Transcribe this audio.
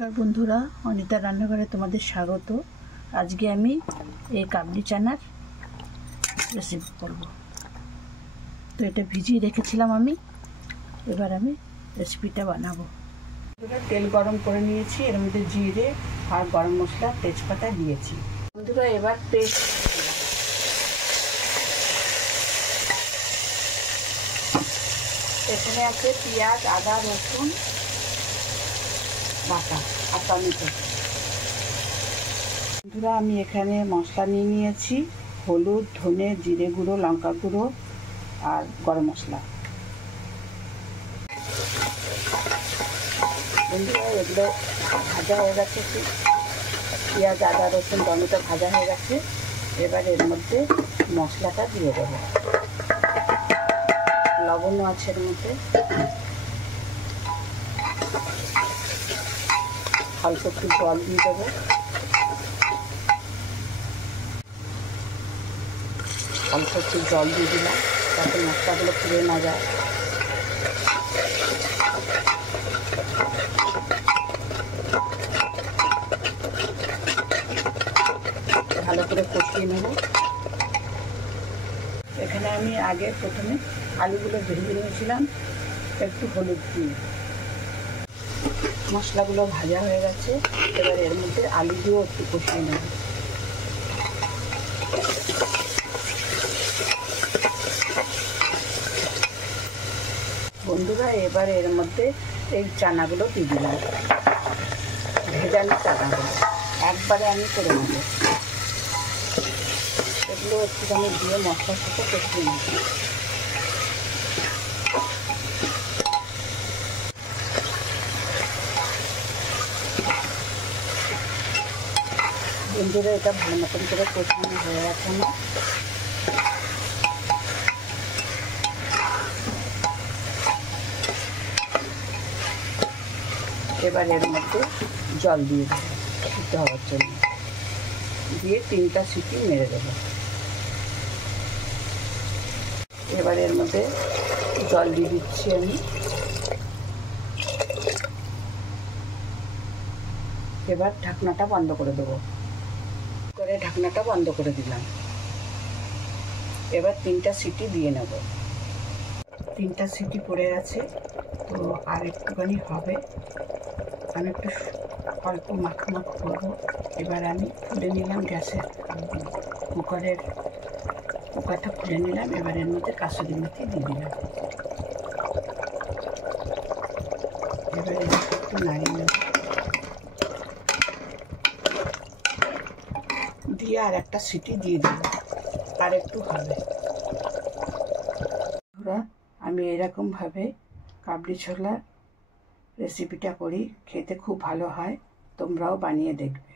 নমস্কার বন্ধুরা, অনিতা রান্নাঘরে তোমাদের স্বাগত। আজকে আমি এই কাবলি চানার রেসিপি করব। তো এটা ভিজিয়ে রেখেছিলাম আমি, এবার আমি রেসিপিটা বানাবো। তেল গরম করে নিয়েছি, এর মধ্যে জিরে আর গরম মশলা তেজপাতা দিয়েছি। বন্ধুরা এবার পেস্ট এখানে আছে পেঁয়াজ, আদা, রসুন বাটা আর টমেটো। বন্ধুরা আমি এখানে মশলা নিয়ে নিয়েছি, হলুদ, ধনে, জিরে গুঁড়ো, লঙ্কা গুঁড়ো আর গরম মশলা। বন্ধুরা এগুলো ভাজা হয়ে গেছে, পেঁয়াজ, আদা, রসুন, টমেটো ভাজা হয়ে গেছে। এবার এর মধ্যে মশলাটা দিয়ে দেবো। লবণও আছে এর মধ্যে, অল্প একটু জল দিয়ে দেবো। অল্প একটু জল দিয়ে দিলাম যাতে মশলাগুলো পুড়ে না যায়। ভালো করে কষিয়ে নেব। এখানে আমি আগে প্রথমে আলুগুলো ভেজে নিয়েছিলাম একটু হলুদ দিয়ে। মশলাগুলো ভাজা হয়ে গেছে, এবার এর মধ্যে আলু দিয়েও একটু কষিয়ে নেব। বন্ধুরা এবার এর মধ্যে এই চানাগুলো দিয়ে দিলাম, ভেজানো চানাগুলো একবারে আমি করে নেব। এগুলো একটুখানি দিয়ে মশলার সাথে কষিয়ে নেব। বন্ধুরা এটা ভালো মতন করে কষানো হয়ে গেছে আমার। এবার এর মধ্যে জল দিয়ে দেবো সিদ্ধ হওয়ার জন্য, দিয়ে 3টা সিটি মেরে দেবো। এবার এর মধ্যে জল দিয়ে দিচ্ছি আমি। এবার ঢাকনাটা বন্ধ করে দেবো। ঢাকনাটা বন্ধ করে দিলাম। এবার 3টা সিটি দিয়ে নেব। 3টা সিটি পড়ে গেছে, তো আর একটুখানি হবে। আমি একটু অল্প মাখা করবো। এবার আমি খুলে নিলাম গ্যাসের কুকারটা খুলে নিলাম। এবার এর মধ্যে কাসুরি মেথি দিয়ে দিলাম। এবার একটু নাড়িয়ে নেব, দিয়ে আর একটা সিটি দিয়ে দেবো, আর একটু হবে। আমি এরকমভাবে কাবলি ছোলার রেসিপিটা করি, খেতে খুব ভালো হয়, তোমরাও বানিয়ে দেখবে।